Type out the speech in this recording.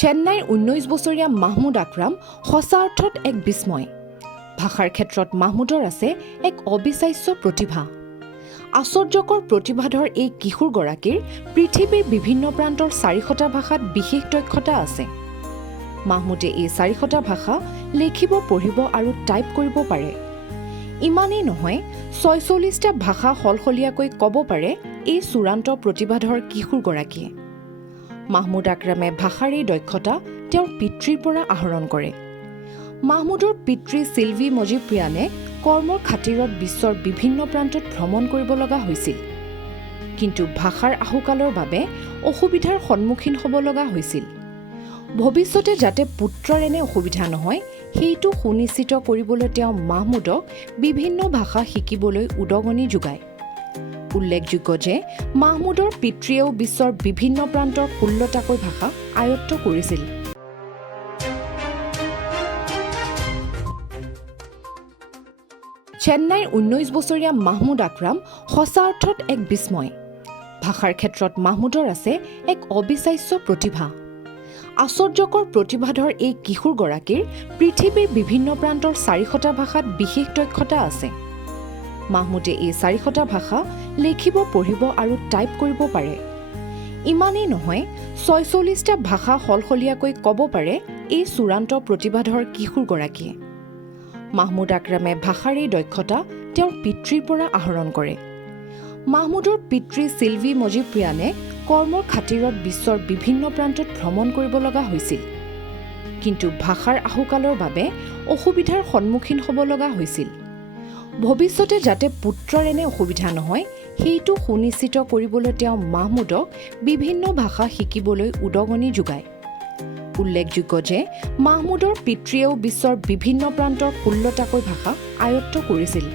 চেন্নাইৰ 19 বছৰীয়া মাহমুদ আকৰাম সঁচা অৰ্থত এক বিস্ময়। ভাষাৰ ক্ষেত্ৰত মাহমুদৰ আছে এক অবিশ্বাস্য প্ৰতিভা। আশ্চৰ্যকৰ প্ৰতিভাধৰ এই কিশোৰগৰাকীৰ পৃথিৱীৰ বিভিন্ন প্ৰান্তৰ 400টা ভাষাত বিশেষ দক্ষতা আছে। মাহমুদে এই 400টা ভাষা লিখিব, পঢ়িব আৰু টাইপ কৰিব পাৰে। ইমানেই নহয়, 46টা ভাষা সলসলীয়াকৈ ক'ব পাৰে এই চূড়ান্ত প্ৰতিভাধৰ কিশোৰগৰাকীয়ে। মাহমুদ আকৰামে ভাষাৰ এই দক্ষতা তেওঁৰ পিতৃৰ পৰা আহৰণ কৰে। মাহমুদৰ পিতৃ চিলভি মজিপ্ৰিয়ানে কৰ্মৰ খাতিৰত বিশ্বৰ বিভিন্ন প্ৰান্তত ভ্ৰমণ কৰিব লগা হৈছিল। কিন্তু ভাষাৰ আহুকালৰ বাবে অসুবিধাৰ সন্মুখীন হ'ব লগা হৈছিল। ভৱিষ্যতে যাতে পুত্ৰৰ এনে অসুবিধা নহয়, সেইটো সুনিশ্চিত কৰিবলৈ তেওঁ মাহমুদক বিভিন্ন ভাষা শিকিবলৈ উদগনি যোগায়। উল্লেখযোগ্য যে মাহমুদৰ পিতৃয়েও বিশ্বৰ বিভিন্ন প্ৰান্তৰ 16টাকৈ ভাষা আয়ত্ত কৰিছিল। চেন্নাইৰ 19 বছৰীয়া মাহমুদ আকৰাম সঁচা অৰ্থত এক বিস্ময়। ভাষাৰ ক্ষেত্ৰত মাহমুদৰ আছে এক অবিশ্বাস্য প্ৰতিভা। আশ্চৰ্যকৰ প্ৰতিভাধৰ এই কিশোৰগৰাকীৰ পৃথিৱীৰ বিভিন্ন প্ৰান্তৰ 400টা ভাষাত বিশেষ দক্ষতা আছে। মাহমুদে এই 400টা ভাষা লিখিব, পঢ়িব আৰু টাইপ কৰিব পাৰে। ইমানেই নহয়, 46টা ভাষা সলসলীয়াকৈ ক'ব পাৰে এই চূড়ান্ত প্ৰতিভাধৰ কিশোৰগৰাকীয়ে। মাহমুদ আকৰামে ভাষাৰ এই দক্ষতা তেওঁৰ পিতৃৰ পৰা আহৰণ কৰে। মাহমুদৰ পিতৃ চিলভি মজিপ্ৰিয়ানে কৰ্মৰ খাতিৰত বিশ্বৰ বিভিন্ন প্ৰান্তত ভ্ৰমণ কৰিব লগা হৈছিল। কিন্তু ভাষাৰ আহুকালৰ বাবে অসুবিধাৰ সন্মুখীন হ'ব লগা হৈছিল। ভৱিষ্যতে যাতে পুত্ৰৰ এনে অসুবিধা নহয়, সেইটো সুনিশ্চিত কৰিবলৈ তেওঁ মাহমুদক বিভিন্ন ভাষা শিকিবলৈ উদগনি যোগায়। উল্লেখযোগ্য যে মাহমুদৰ পিতৃয়েও বিশ্বৰ বিভিন্ন প্ৰান্তৰ 16টাকৈ ভাষা আয়ত্ত কৰিছিল।